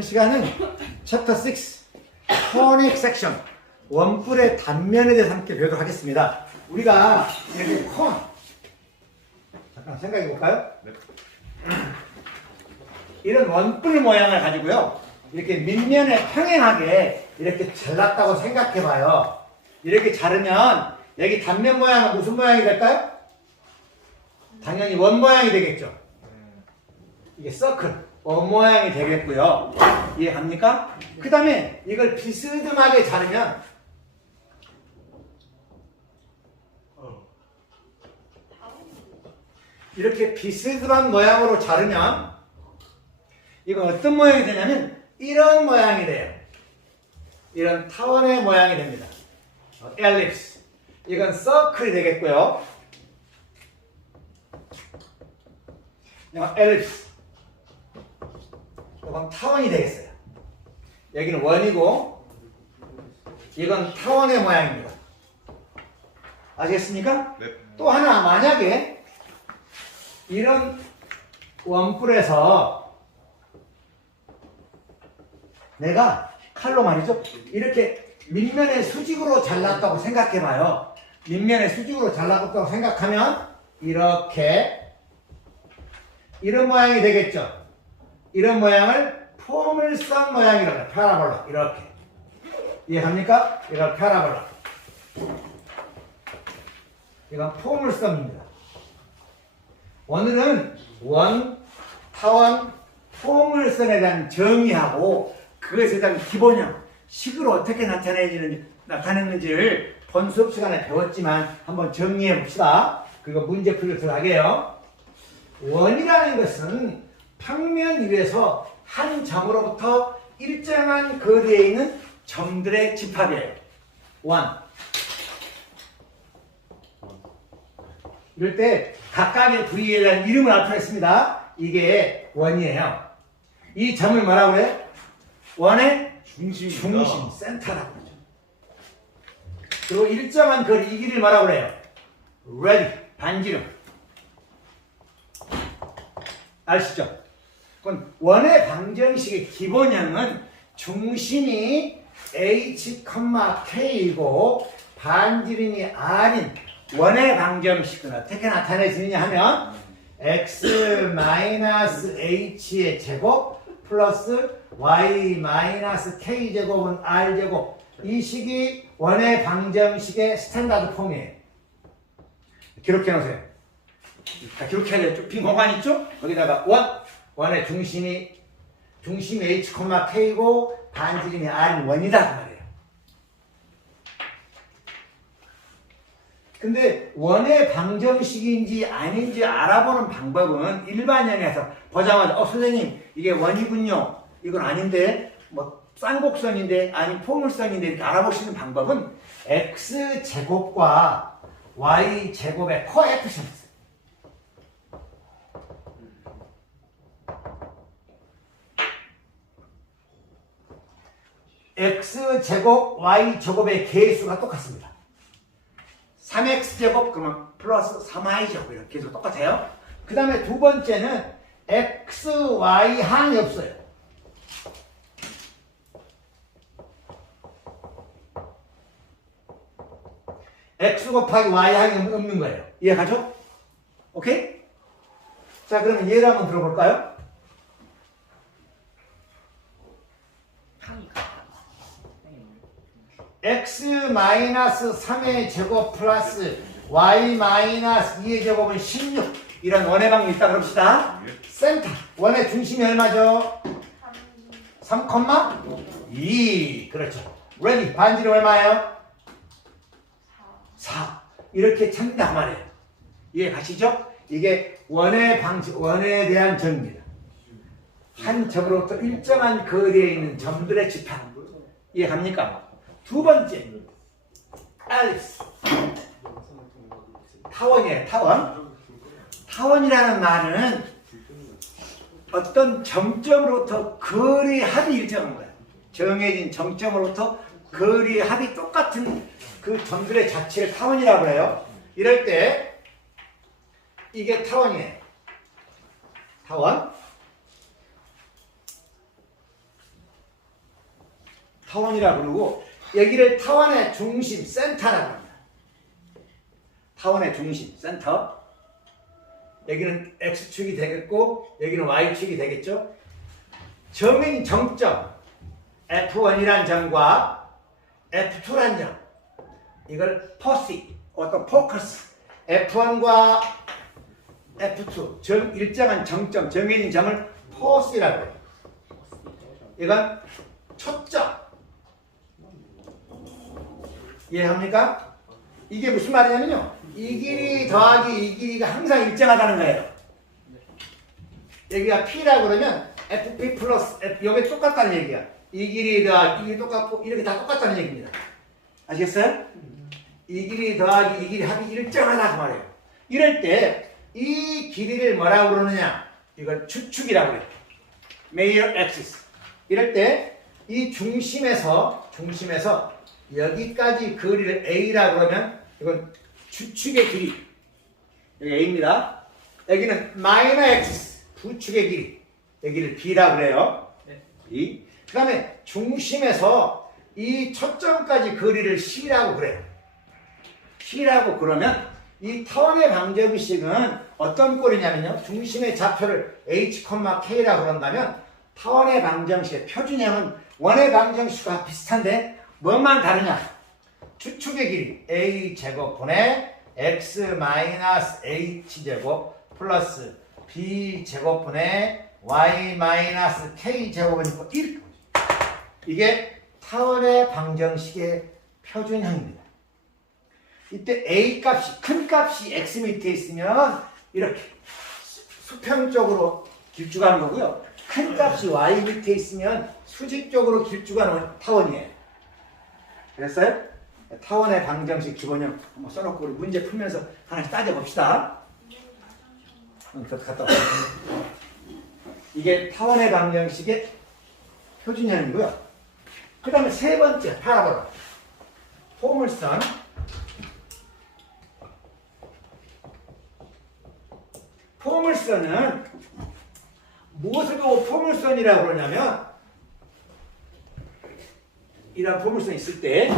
오늘 시간은 챕터 6 코닉 섹션 원뿔의 단면에 대해서 함께 배우도록 하겠습니다. 우리가 이렇게 잠깐 생각해 볼까요? 네. 이런 원뿔 모양을 가지고요, 이렇게 밑면에 평행하게 이렇게 잘랐다고 생각해 봐요. 이렇게 자르면 여기 단면 모양은 무슨 모양이 될까요? 당연히 원 모양이 되겠죠. 이게 서클, 원 모양이 되겠고요. 이해갑니까? 그 다음에 이걸 비스듬하게 자르면 이렇게 비스듬한 모양으로 자르면 이건 어떤 모양이 되냐면 이런 모양이 돼요. 이런 타원의 모양이 됩니다. 엘립스. 이건 서클이 되겠고요. 이건 엘립스. 이건 타원이 되겠어요. 여기는 원이고 이건 타원의 모양입니다. 아시겠습니까? 네. 또 하나, 만약에 이런 원뿔에서 내가 칼로 말이죠, 이렇게 밑면에 수직으로 잘랐다고 생각해봐요. 밑면에 수직으로 잘랐다고 생각하면 이렇게 이런 모양이 되겠죠. 이런 모양을 포물선 모양이라고 해요. 파라볼라. 이렇게. 이해합니까? 이건 파라볼라. 이건 포물선입니다. 오늘은 원, 타원, 포물선에 대한 정의하고 그것에 대한 기본형, 식으로 어떻게 나타내는지를 본 수업 시간에 배웠지만 한번 정리해 봅시다. 그리고 문제 풀이를 들어가게요. 원이라는 것은 평면 위에서 한 점으로부터 일정한 거리에 있는 점들의 집합이에요. 원. 이럴 때 각각의 부위에 대한 이름을 나타냈습니다. 이게 원이에요. 이 점을 뭐라고 그래요? 원의 중심, 센터라고 그러죠. 그리고 일정한 거리, 이 길이를 뭐라고 그래요? 레디, 반지름. 아시죠? 그건 원의 방정식의 기본형은 중심이 h, k이고 반지름이 r인 원의 방정식은 어떻게 나타내지느냐 하면 x-h의 제곱 플러스 y-k제곱은 r제곱, 이 식이 원의 방정식의 스탠다드 폼이에요. 기록해 놓으세요. 자, 기록해야 돼요. 빈 공간 있죠? 거기다가 원의 중심이 h, k고 반지름이 r인 원이다 그 말이에요. 근데 원의 방정식인지 아닌지 알아보는 방법은 일반형에서 보자마자 선생님 이게 원이군요, 이건 아닌데 뭐 쌍곡선인데 아니 포물선인데 이렇게 알아볼 수 있는 방법은 x제곱과 y제곱의 코에피션트, x제곱 y제곱의 개수가 똑같습니다. 3x제곱 그러면 플러스 3y제곱 이렇게 계속 똑같아요. 그 다음에 두 번째는 x, y 항이 없어요. x 곱하기 y 항이 없는 거예요. 이해가죠? 오케이? 자, 그러면 예를 한번 들어볼까요? x-3의 제곱 플러스 y-2의 제곱은 16, 이런 원의 방이 있다 그럽시다. 센터, 원의 중심이 얼마죠? 3,2. 그렇죠. 레디, 반지름 얼마예요? 4. 이렇게 찾는다 말이에요. 이해 가시죠? 이게 원에 대한 정의입니다. 한 점으로부터 일정한 거리에 있는 점들의 집합. 이해 갑니까? 두 번째, 엘립스. 타원이에요, 타원. 타원이라는 말은 어떤 점점으로부터 거리의 합이 일정한 거예요. 정해진 점점으로부터 거리의 합이 똑같은 그 점들의 자체를 타원이라고 해요. 이럴 때 이게 타원이에요. 타원. 타원이라고 부르고 여기를 타원의 중심, 센터라고 합니다. 타원의 중심, 센터. 여기는 X축이 되겠고 여기는 Y축이 되겠죠. 점인 정점 F1이란 점과 F2란 점 이걸 포시, 어떤 포커스 F1과 F2 점 일정한 정점, 정해진 점을 포시라고 해요. 이건 초점. 이해합니까? 이게 무슨 말이냐면요. 이 길이 더하기 이 길이가 항상 일정하다는 거예요. 여기가 P라고 그러면 FP 플러스 F, 여기 똑같다는 얘기야. 이 길이 더하기 이 길이 똑같고 이렇게 다 똑같다는 얘기입니다. 아시겠어요? 이 길이 더하기 이 길이 합이 일정하다 그 말이에요. 이럴 때 이 길이를 뭐라고 그러느냐? 이걸 주축이라고 해요. Major axis. 이럴 때 이 중심에서 여기까지 거리를 A라고 그러면 이건 주축의 길이. 여기 A입니다. 여기는 마이너 엑시스, 부축의 길이. 여기를 B라고 그래요. B. 그 다음에 중심에서 이 초점까지 거리를 C라고 그래요. C라고 그러면 이 타원의 방정식은 어떤 꼴이냐면요. 중심의 좌표를 H, K라고 그런다면 타원의 방정식의 표준형은 원의 방정식과 비슷한데 뭐만 다르냐? 주축의 길이 A제곱분의 X 마이너스 H제곱 플러스 B제곱분의 Y 마이너스 K제곱이니까 1. 이게 타원의 방정식의 표준형입니다. 이때 A 값이, 큰 값이 X 밑에 있으면 이렇게 수평적으로 길쭉하는 거고요. 큰 값이 Y 밑에 있으면 수직적으로 길쭉하는 타원이에요. 됐어요? 타원의 방정식 기본형 한번 써놓고 우리 문제 풀면서 하나씩 따져봅시다. 갔다 와. 이게 타원의 방정식의 표준형이고요. 그 다음에 세 번째 파라보라. 포물선. 포물선은 무엇을 보고 포물선이라고 그러냐면 이런 포물선이 있을 때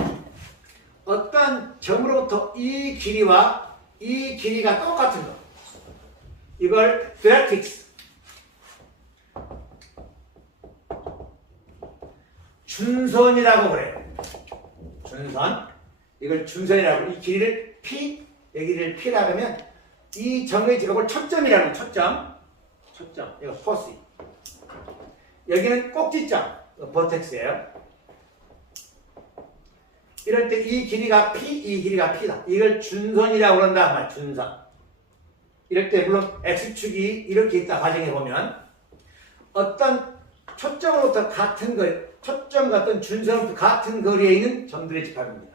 어떤 점으로부터 이 길이와 이 길이가 똑같은 거. 이걸 디렉트릭스. 준선이라고 그래요. 준선. 이걸 준선이라고. 이 길이를 P, 여기를 P라고 하면 이 정해진 이걸 초점이라고 해요. 초점. 초점. 이거 포시. 여기는 꼭지점. 버텍스예요. 이럴 때 이 길이가 P, 이 길이가 P다. 이걸 준선이라고 그런다. 말 준선. 이럴 때 물론 X축이 이렇게 있다 가정해보면 어떤 초점으로부터 같은 거리, 초점 같은 준선으로부터 같은 거리에 있는 점들의 집합입니다.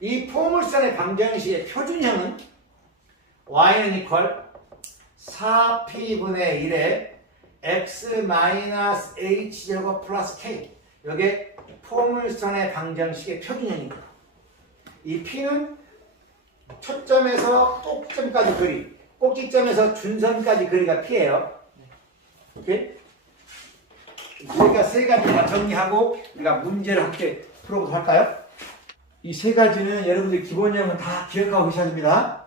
이 포물선의 방정식의 표준형은 y는 이퀄 4p분의 1에 x-h제곱 플러스 k. 이게 포물선의 방정식의 표준형입니다. 이 p는 초점에서 꼭지점까지 거리, 꼭지점에서 준선까지 거리가 p예요. 오케이? 우리가 세 가지만 정리하고 우리가 문제를 함께 풀어보도록 할까요? 이 세 가지는 여러분들 기본형은 다 기억하고 계셔야 됩니다.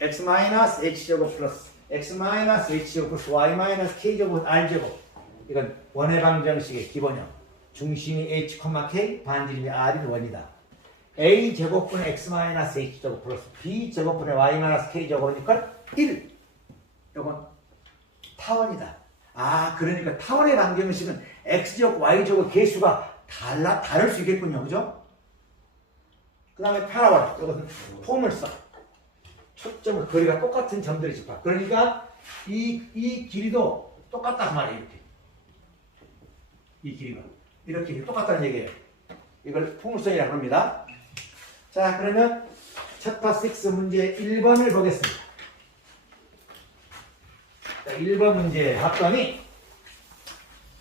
x-h제곱 플러스 x-h제곱 플러스 y-k제곱 r제곱. 이건 원의 방정식의 기본형. 중심이 h, k, 반지름이 r이 원이다. a제곱분의 x-h제곱 플러스 b제곱분의 y-k제곱이니까 1. 이건 타원이다. 아, 그러니까 타원의 방정식은 x제곱, y제곱 개수가 다를 수 있겠군요. 그죠? 그 다음에 파라보라. 이것은 포물선. 초점과 거리가 똑같은 점들의 집합. 그러니까 이 길이도 똑같다 그 말이에요. 이렇게. 이 길이가. 이렇게 똑같다는 얘기예요. 이걸 포물선이라고 합니다. 자, 그러면 챕터 6 문제 1번을 보겠습니다. 자, 1번 문제 봤더니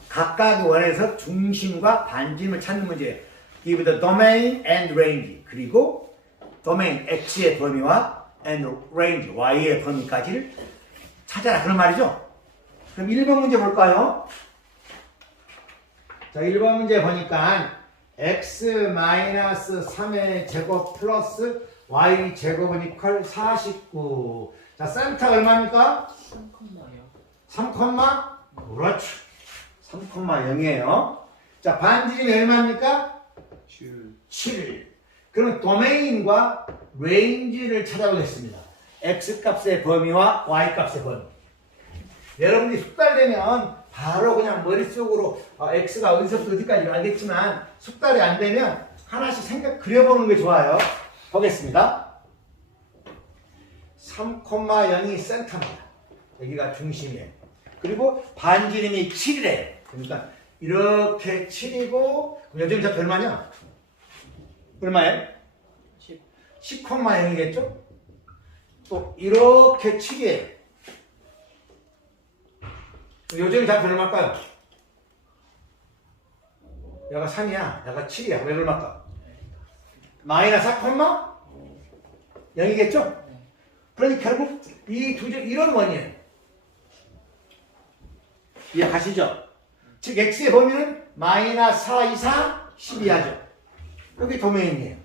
각각 원에서 중심과 반지름을 찾는 문제예요. Give the domain and range. 그리고 domain x의 범위와 and range y의 범위까지를 찾아라. 그런 말이죠. 그럼 1번 문제 볼까요? 자, 1번 문제 보니까 x-3의 제곱 플러스 y 제곱은 이퀄 49. 자, 센터가 얼마입니까? 3, 그렇죠. 3,0이에요. 자, 반지름이 얼마입니까? 7. 그럼 도메인과 레인지를 찾아보겠습니다. x 값의 범위와 y 값의 범위. 여러분들이 숙달되면 바로 그냥 머릿속으로 x가 어디서부터 어디까지 알겠지만 숙달이 안 되면 하나씩 그려보는 게 좋아요. 보겠습니다. 3,0이 센터입니다. 여기가 중심이에요. 그리고 반지름이 7이래요. 그러니까 이렇게 7이고 요즘 좌표 얼마냐? 얼마예요? 10,0이겠죠? 또 이렇게 7이에요. 요즘 좌표 얼마일까요? 얘가 3이야. 얘가 7이야. 왜 얼마일까? 마이너스 4,0이겠죠? 그러니까 결국 이 이런 원이에요. 이해가시죠? 즉 x의 범위는 마이너스 4 이상 12하죠. 여기 도메인이에요.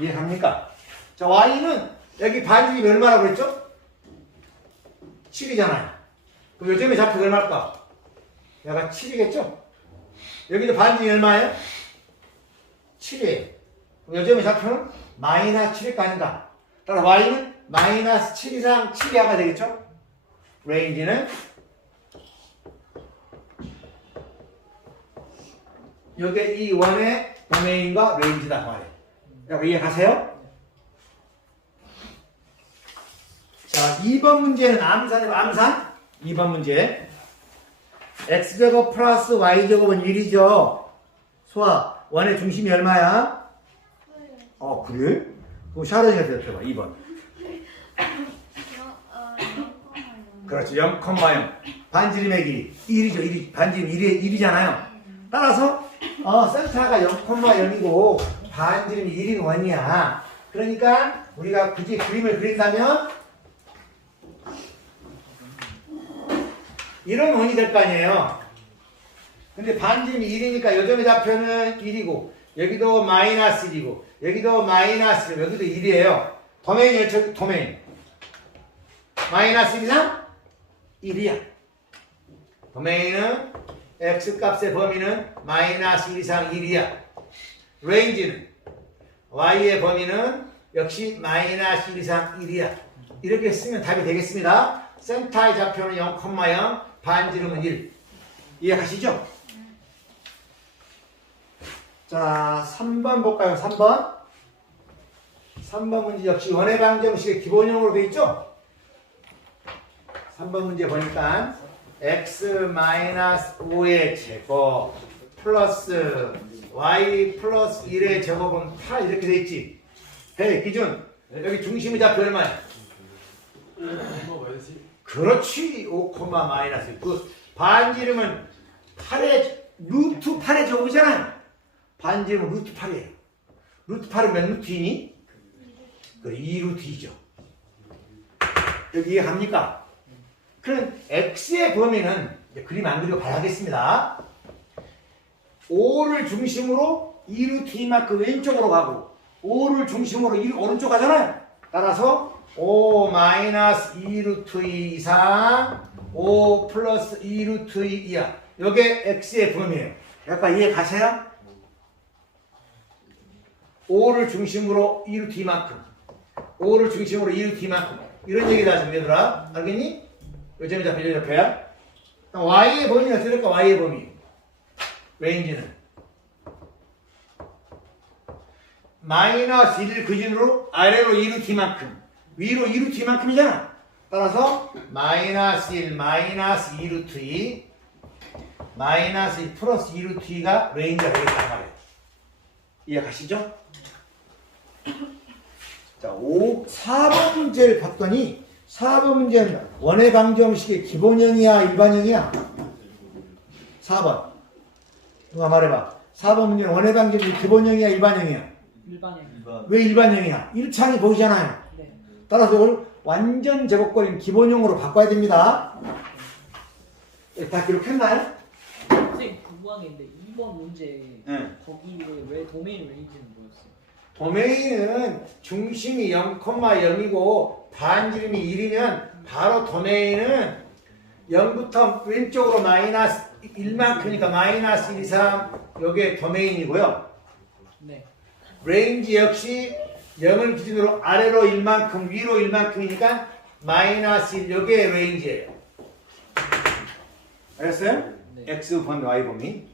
이해갑니까? 자, y는 여기 반지름이 얼마라고 그랬죠? 7이잖아요. 그럼 요즘에 좌표가 얼마일까? 얘가 7이겠죠? 여기도 반지름이 얼마예요? 7이에요. 요즘에 좌표는 마이너스 7일 거 아닌가? 따라 y는 마이너스 7 이상 7 이하가 되겠죠? 레인지는 요게 이 원의 도메인과 레인지다 말이에요. 여러분 이해가세요? 자, 2번 문제는 암산이고 암산. 2번 문제. x제곱 플러스 y제곱은 1이죠. 소아, 원의 중심이 얼마야? 그래? 그럼 샤르니가 대답해봐. 2번. 그렇죠. 0,0. 반지름의 길이 1이죠. 반지름 1이잖아요. 따라서 센터가 0,0이고 반지름이 1인 원이야. 그러니까 우리가 굳이 그림을 그린다면 이런 원이 될 거 아니에요. 근데 반지름이 1이니까 요점의 좌표는 1이고 여기도 마이너스 1이고 여기도 마이너스 1, 여기도 1이에요. 도메인이에요. 도메인. 마이너스 1 이상 1이야. 도메인은 x값의 범위는 마이너스 1 이상 1이야. 레인지는 y의 범위는 역시 마이너스 1 이상 1이야. 이렇게 쓰면 답이 되겠습니다. 센터의 좌표는 0,0, 반지름은 1. 이해가시죠? 자, 3번 볼까요? 3번. 3번 문제 역시 원의 방정식의 기본형으로 되어 있죠? 3번 문제 보니까 x-5의 제곱 플러스 y 플러스 1의 제곱은 8 이렇게 되어 있지? 네, 기준. 여기 중심의 좌표 얼마야? 그렇지. 5, 마이너스. 그 반지름은 8의 루트 8의 제곱이잖아요. 반지름은 루트 8이에요. 루트 8은 몇 루트이니? 그 2루트이죠. 여기 이해합니까? 그럼 x의 범위는 이제 그림 안 그리고 봐야겠습니다. 5를 중심으로 2루트이만큼 왼쪽으로 가고 5를 중심으로 오른쪽 가잖아요. 따라서 5 마이너스 2루트 2 이상 5 플러스 2루트 2 이하. 이게 x의 범위예요. 약간 이해 가세요? 5를 중심으로 2루트 2만큼 5를 중심으로 2루트 2만큼 이런 얘기다 지금 얘들아. 알겠니? 요점이 잡혀 요 잡혀야. y의 범위는 어떻게 될까? y의 범위 레인지는 마이너스 1을 기준으로 아래로 2루트 2만큼 위로 2루트 2만큼이잖아. 따라서 마이너스 1 마이너스 2루트 2 마이너스 1 플러스 2루트 2가 레인지가 되겠단 말이에요. 이해가시죠? 자, 4번 문제를 봤더니 4번 문제는 원의 방정식의 기본형이야 일반형이야? 4번 누가 말해봐. 4번 문제는 원의 방정식의 기본형이야 일반형이야? 일반형. 왜 일반형이야? 1창이 보이잖아요. 네. 따라서 이걸 완전 제곱꼴인 기본형으로 바꿔야 됩니다. 다 기록했나요? 선생님 궁금한데 2번 문제 응. 거기에 왜 도메인 레인지는 뭐였어요? 도메인은 중심이 0,0이고 반지름이 1이면 바로 도메인은 0부터 왼쪽으로 마이너스 1만큼이니까 마이너스 1 이상 요게 도메인이고요. 네. 레인지 역시 0을 기준으로 아래로 1만큼 위로 1만큼이니까 마이너스 1 요게 레인지예요. 알겠어요? 네. X번 Y번이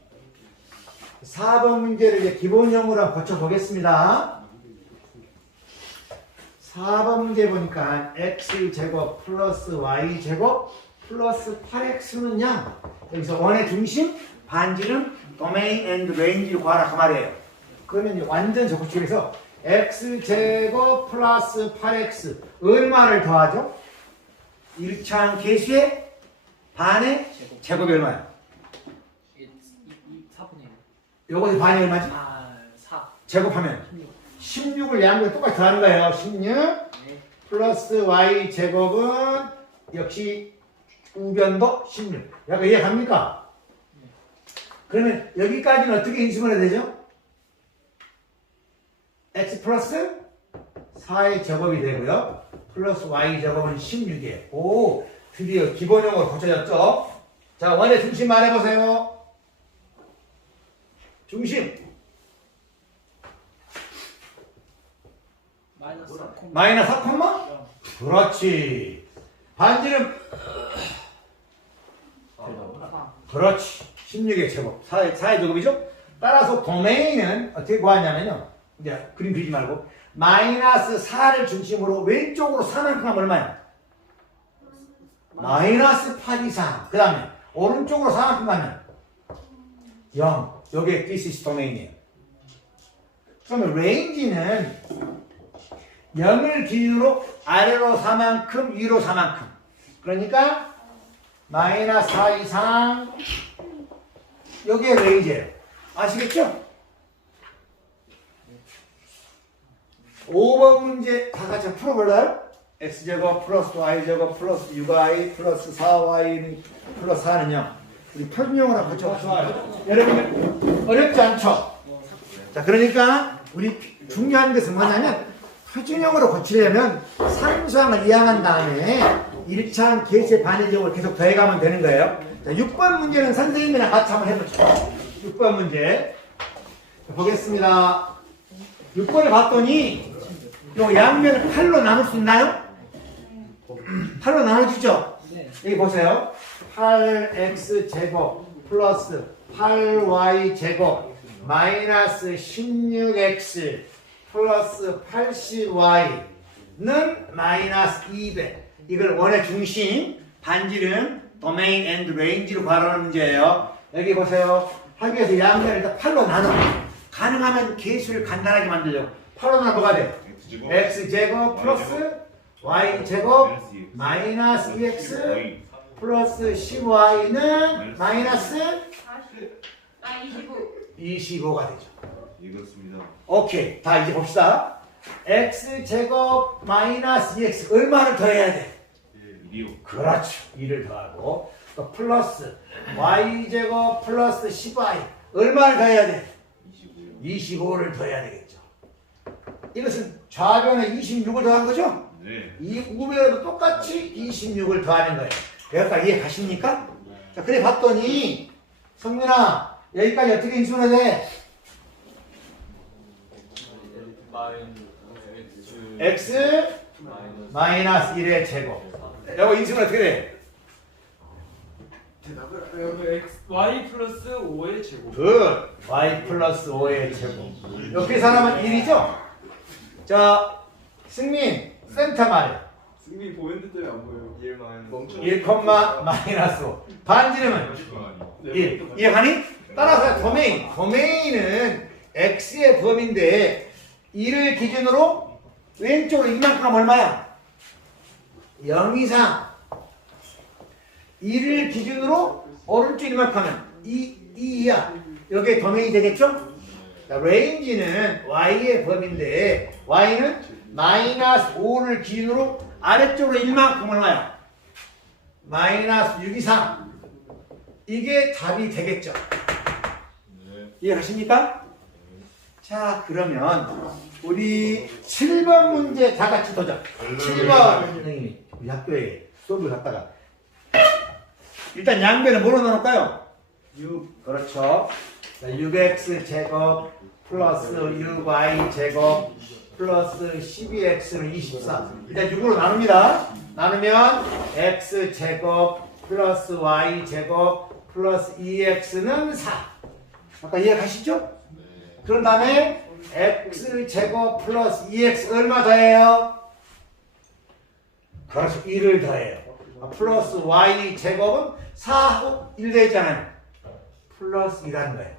4번 문제를 이제 기본형으로 한번 고쳐보겠습니다. 4번 문제 보니까 X제곱 플러스 Y제곱 플러스 8X는요 여기서 원의 중심, 반지름, 도메인 앤드 레인지를 구하라 그 말이에요. 그러면 완전 적극식에서 X제곱 플러스 8X 얼마를 더하죠? 1차항 계수의 반의 제곱이 얼마야? 4분의 1. 요거 반이 얼마지? 4. 제곱하면 16. 16을 양쪽에 똑같이 더하는 거예요. 16 네. 플러스 y 제곱은 역시 우변도 16. 약간 이해갑니까? 그러면 여기까지는 어떻게 인수를 해야 되죠? x 플러스 4의 제곱이 되고요. 플러스 y 제곱은 16이에요. 오, 드디어 기본형으로 고쳐졌죠? 자, 원의 중심 말해보세요. 중심. 마이너스 4. 마이너스 4콤마? 그렇지. 반지름. 그렇지. 16의 제곱. 4의 제곱이죠? 따라서 도메인은 어떻게 구하냐면요. 이제 그림 그리지 말고. 마이너스 4를 중심으로 왼쪽으로 4만큼 하면 얼마야? 마이너스 8 이상. 그 다음에 오른쪽으로 4만큼 가면 0. 요게 this is 도메인이에요. 그러면 레인지는 0을 기준으로 아래로 4만큼, 위로 4만큼. 그러니까 마이너스 4 이상 여기에 레인지예요. 아시겠죠? 5번 문제 다 같이 풀어볼까요? x제곱 플러스 y제곱 플러스 6y 플러스 4y 플러스 4는요. 우리 표준형으로 고쳐봤습니다. 여러분 어렵지 않죠? 자, 그러니까 우리 중요한 것은 뭐냐면 표준형으로 고치려면 상수항을 이항한 다음에 1차항 계수의 반의적을 계속 더해가면 되는 거예요. 자, 6번 문제는 선생님이랑 같이 한번 해보죠. 6번 문제 보겠습니다. 6번을 봤더니 요 양면을 8로 나눌 수 있나요? 8로 나눠주죠? 네. 여기 보세요. 8x제곱 플러스 8y제곱 마이너스 16x 플러스 80y는 마이너스 200. 이걸 원의 중심, 반지름, 도메인 앤드 레인지로 구하라는 문제예요. 여기 보세요. 하기 위해서 양면을 일단 8로 나눠. 가능하면 계수를 간단하게 만들려고. 8로 나눠 뭐가 돼? x제곱 플러스 y제곱 마이너스 2x 플러스 10y는 마이너스 25가 되죠. 이렇습니다. 오케이. 다 이제 봅시다. x제곱 마이너스 2x 얼마를 더해야 돼? 2요. 그렇죠. 2를 더하고 또 플러스 y제곱 플러스 10y 얼마를 더해야 돼? 25요. 25를 더해야 되겠죠. 이것은 좌변에 26을 더한 거죠? 네. 이 우변에도 똑같이 26을 더하는 거예요. 여기까지 이해 가십니까? 자, 그래 봤더니 성민아 여기까지 어떻게 인수해야 돼? x 마이너스 1의 제곱. 이거 인수는 어떻게 돼? y 플러스 5의 제곱. 굿. y 플러스 5의 제곱. 이렇게 계산하면 1이죠? 자, 승민 센터 말이야. 승리 보였는데 때문에 안 보여요. 1 마이너스 1, 마이너스 5. 반지름은 1. 이해가니? 따라서 도메인은 x의 범위인데 1을 기준으로 왼쪽으로 이만큼 하면 얼마야? 0 이상. 1을 기준으로 오른쪽 이만큼 하면 2야. 이게 도메인이 되겠죠? 자, 레인지는 y의 범위인데 y는 마이너스 5를 기준으로 아래쪽으로 1만큼 얼마야? 마이너스 6 이상. 이게 답이 되겠죠. 이해하십니까? 자, 그러면 우리 7번 문제 다 같이 도전. 7번 선생님이 우리 학교에 수업을 갔다가 일단 양변에 뭐로 나눌까요? 6. 그렇죠. 6x 제곱 플러스 6y 제곱 플러스 12x는 24. 일단 6으로 나눕니다. 나누면 x 제곱 플러스 y 제곱 플러스 2x는 4. 아까 이해가시죠? 그런 다음에 x 제곱 플러스 2x 얼마 더해요? 그래서 1을 더해요. 플러스 y 제곱은 4하고 1 되잖아요. 플러스 2라는 거예요.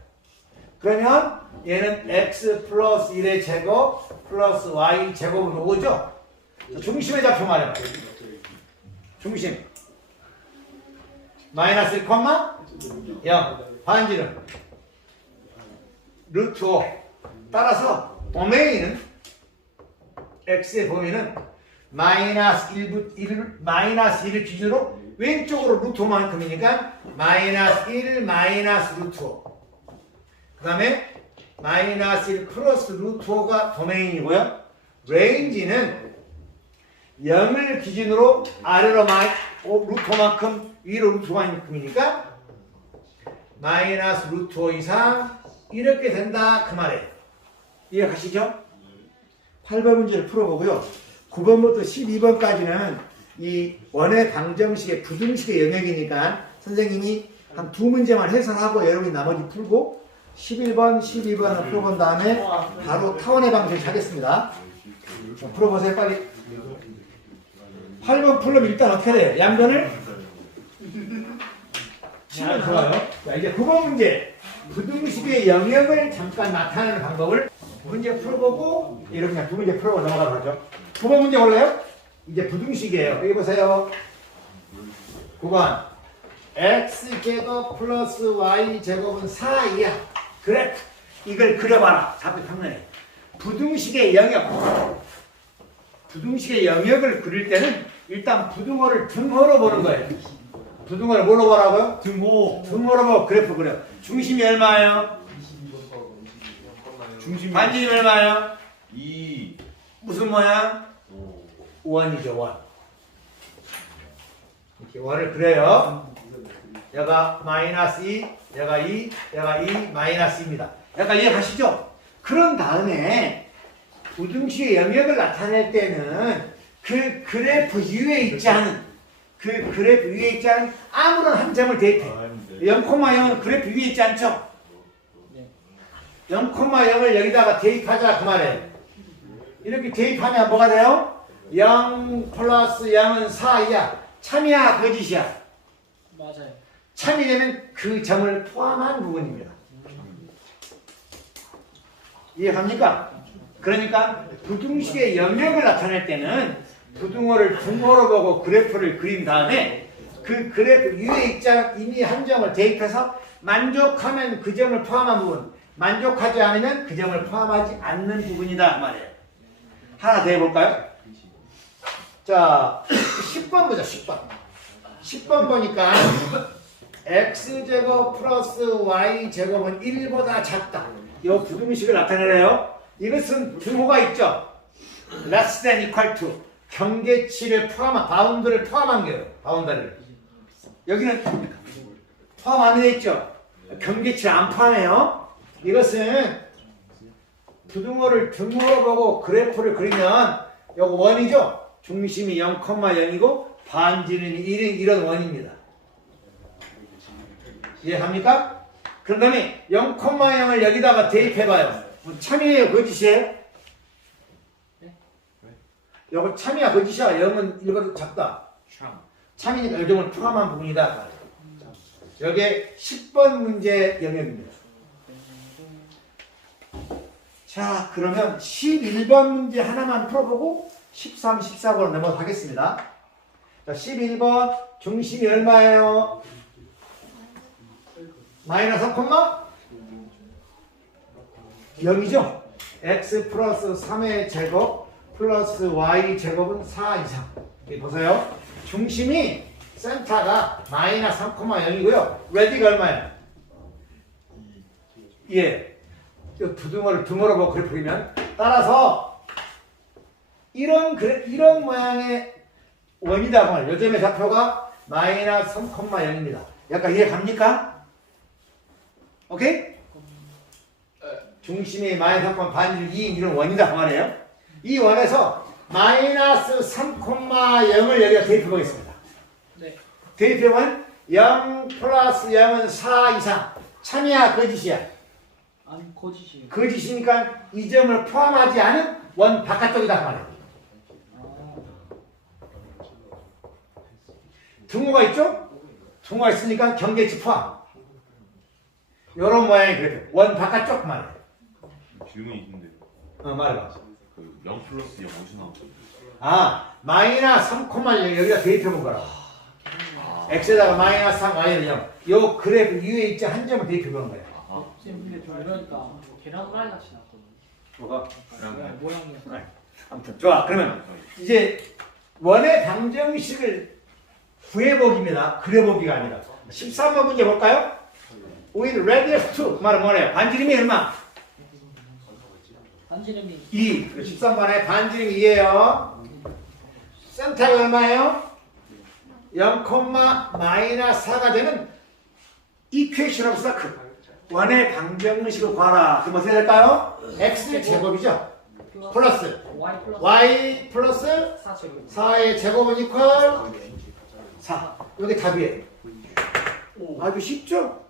그러면 얘는 x 플러스 1의 제곱 플러스 y 제곱은 오죠? 중심의 좌표 말해봐요. 중심. 마이너스 1, 0. 반지름. 루트 5. 따라서 도메인은 x의 범위는 마이너스 1을 기준으로 왼쪽으로 루트 5만큼이니까 마이너스 1 마이너스 루트 5. 그 다음에 마이너스 1 플러스 루트 5가 도메인이고요. 레인지는 0을 기준으로 아래로 루트 5만큼 위로 루트 5만큼이니까 마이너스 루트 5 이상 이렇게 된다 그 말이에요. 이해가시죠? 8번 문제를 풀어보고요. 9번부터 12번까지는 이 원의 방정식의 부등식의 영역이니까 선생님이 한 2문제만 해설하고 여러분이 나머지 풀고 11번, 12번을 풀어본 다음에 바로 타원의 방정식 하겠습니다. 자, 풀어보세요 빨리. 8번 풀려면 일단 어떻게 돼요? 양변을 치면 좋아요. 자, 이제 9번 문제. 부등식의 영역을 잠깐 나타내는 방법을 문제 풀어보고 이렇게 그냥 두 문제 풀어보고 넘어가도록 하죠. 9번 문제 볼래요? 이제 부등식이에요. 여기 보세요. 9번 x제곱 플러스 y제곱은 4이야. 그래, 이걸 그려봐라. 답이 평면해. 부등식의 영역. 부등식의 영역을 그릴 때는 일단 부등호를 등호로 보는 거예요. 부등호를 뭘로 보라고요? 등호. 등호로 보고 그래프 그려. 중심이 얼마예요? 중심이 반지름이 얼마예요? 2, 무슨 모양? 5. 원이죠, 원. 이렇게 원을 그려요. 여가 마이너스 2, 여가 2, 여가 2, 마이너스 2입니다. 여가 이해가시죠? 그런 다음에 부등식의 영역을 나타낼 때는 그 그래프 위에 있지 않은 아무런 한 점을 대입해. 0,0은 그래프 위에 있지 않죠? 0,0을 여기다가 대입하자 그 말이에요. 이렇게 대입하면 뭐가 돼요? 0 플러스 0은 4이야. 참이야 거짓이야? 맞아요. 참이 되면 그 점을 포함한 부분입니다. 이해갑니까? 그러니까 부등식의 영역을 나타낼 때는 부등호를 등호로 보고 그래프를 그린 다음에 그 그래프 위에 이미 한 점을 대입해서 만족하면 그 점을 포함한 부분, 만족하지 않으면 그 점을 포함하지 않는 부분이다 그 말이에요. 하나 더 해볼까요? 자, 10번 보자. 10번 보니까 x제곱 플러스 y제곱은 1보다 작다. 이 부등식을 나타내래요. 이것은 등호가 있죠. less than equal to 경계치를 포함한 바운드를 포함한 거예요. 바운더리를. 여기는 포함 안 되어 있죠. 경계치를 안 포함해요. 이것은 부등호를 등호로 보고 그래프를 그리면 요거 원이죠. 중심이 0,0이고 반지름이 1인 이런 원입니다. 이해합니까? 그런 다음에 0,0을 여기다가 대입해봐요. 참이에요 거짓이에요? 요거 참이야 거짓이야? 0은 1보다 작다. 참이니까 이 점을 포함한 부분이다. 여기에 10번 문제 영역입니다. 자, 그러면 11번 문제 하나만 풀어보고 13, 14번으로 넘어가겠습니다. 자, 11번 중심이 얼마예요? 마이너스 3,0이죠? x 플러스 3의 제곱 플러스 y 제곱은 4 이상. 여기 보세요. 중심이 센터가 마이너스 3,0이고요. 레디가 얼마예요? 예. 두모로 뭐 그래 그리면 따라서 이런 모양의 원이다 보면 요즘의 좌표가 마이너스 3,0입니다. 약간 이해 갑니까? 오케이? 중심이 마이너스 3, 반지름 2 이런 원이다 그 말이에요. 이 원에서 마이너스 3,0을 여기다 대입해 보겠습니다. 네. 대입해보면 0 플러스 0은 4 이상. 참이야 거짓이야? 안 거짓이에요. 거짓이니까 이 점을 포함하지 않은 원 바깥쪽이다 그 말이에요. 등호가 있죠? 등호가 있으니까 경계치 포함. 요런 모양의 그래프. 원 바깥쪽 그 말이에요. 질문이 있는데 말해봐. 그 0 플러스 0 어디서 나왔죠? 아, 마이너스 3,0 여기다 대입해본 거라고. x에다가 마이너스 3, y는 0. 요 그래프 위에 있지 한 점을 대입해보는 거예요. 선생님 근데 좀 이러니까 계란후라이 같이 났거든요. 뭐가? 모양이. 아무튼 좋아. 그러면 이제 원의 방정식을 구해보기입니다. 그려보기가 아니라. 13번 문제 볼까요? with radius 2. 그 말은 뭐래요? 반지름이 얼마? 반지름이 2. 13번에 반지름이 2예요. 센터가 얼마예요? 0, 마이너스 4가 되는 equation of circle. 원의 방정식을 구하라. 그럼 어떻게 될까요? x 제곱이죠. 플러스 y 플러스 4제곱. 4의 제곱은 이퀄 4. 이게 답이에요. 아주 쉽죠?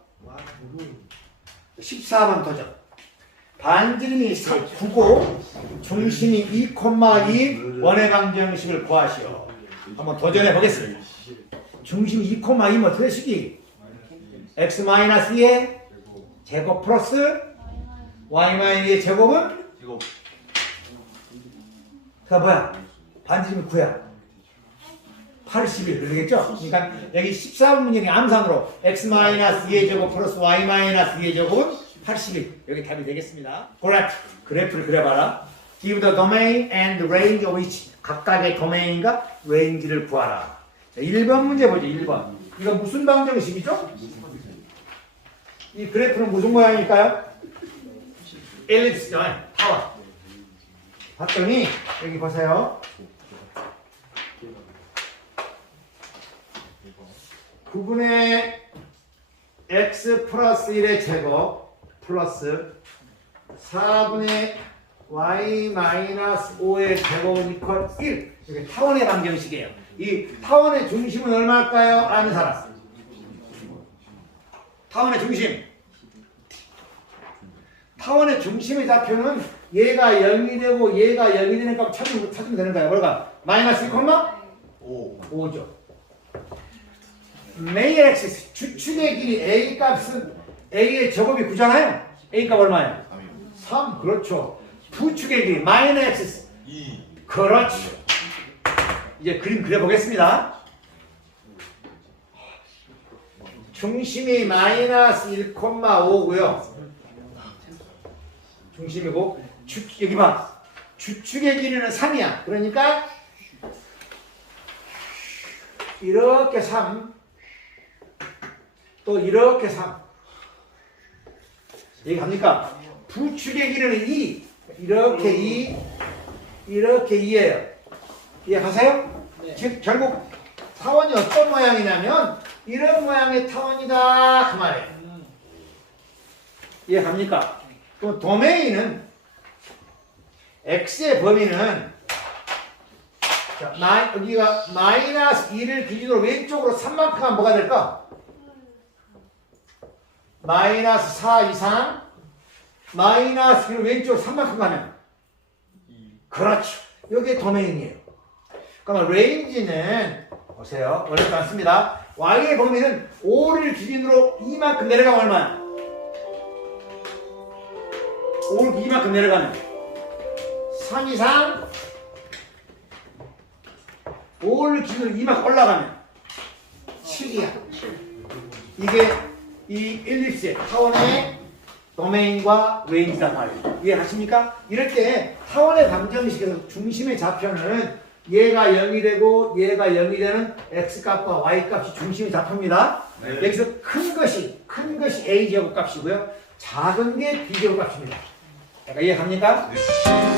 14번 도전. 반지름이 9고 중심이 2,2 원의 방정식을 구하시오. 한번 도전해 보겠습니다. 중심이 2,2면 어떻게 되시기? x-2의 제곱 플러스 y-2의 제곱은? 이거 그가 뭐야? 반지름이 9야. 81 되겠죠? 그러니까 여기 14번 문제의 암산으로 x-2의 제곱 플러스 y-2의 제곱은 81. 여기 답이 되겠습니다. 그래프를 그려봐라. Give the domain and range of each. 각각의 도메인과 레인지를 구하라. 자, 1번 문제 보죠. 1번. 이거 무슨 방정식이죠? 이 그래프는 무슨 모양일까요? 엘립스 타원. 봤더니 여기 보세요. 9분의 x 플러스 1의 제곱 플러스 4분의 y 마이너스 5의 제곱은 이퀄 1. 이게 타원의 방정식이에요. 이 타원의 중심은 얼마일까요? 아는 사람. 타원의 중심. 타원의 중심의 좌표는 얘가 0이 되고 얘가 0이 되는 값 찾으면 되는 거예요. 뭐가? 마이너스 1, 5죠. 메인 엑시스 주축의 길이 A 값은 A의 제곱이 9잖아요. A 값 얼마예요? 3. 그렇죠. 부축의 길이 마이너스 엑시스 2. 그렇죠. 이제 그림 그려보겠습니다. 중심이 마이너스 1,5고요. 중심이고 여기 봐. 주축의 길이는 3이야. 그러니까 이렇게 3 또 이렇게 3 여기 갑니까? 부축의 길이는 2 이렇게 2 이렇게 2예요. 이해가세요? 네. 즉 결국 타원이 어떤 모양이냐면 이런 모양의 타원이다 그 말이에요. 이해갑니까? 그럼 도메인은 x의 범위는 자, 여기가 마이너스 2를 기준으로 왼쪽으로 3만큼 하면 뭐가 될까? 마이너스 4 이상 마이너스 2를 왼쪽으로 3만큼 가면 그렇죠. 이게 도메인이에요. 그러면 레인지는 보세요. 어렵지 않습니다. y의 범위는 5를 기준으로 이만큼 내려가면 얼마야? 5를 이만큼 내려가면 3 이상 5를 기준으로 이만큼 올라가면 7이야. 이게 이 엘립스의 타원의 도메인과 레인지란 말이에요. 이해하십니까? 이럴 때 타원의 방정식에서 중심의 좌표는 얘가 0이 되고 얘가 0이 되는 x값과 y값이 중심의 좌표입니다. 네. 여기서 큰 것이 a제곱 값이고요. 작은 게 b제곱 값입니다. 잠깐 이해갑니까? 네.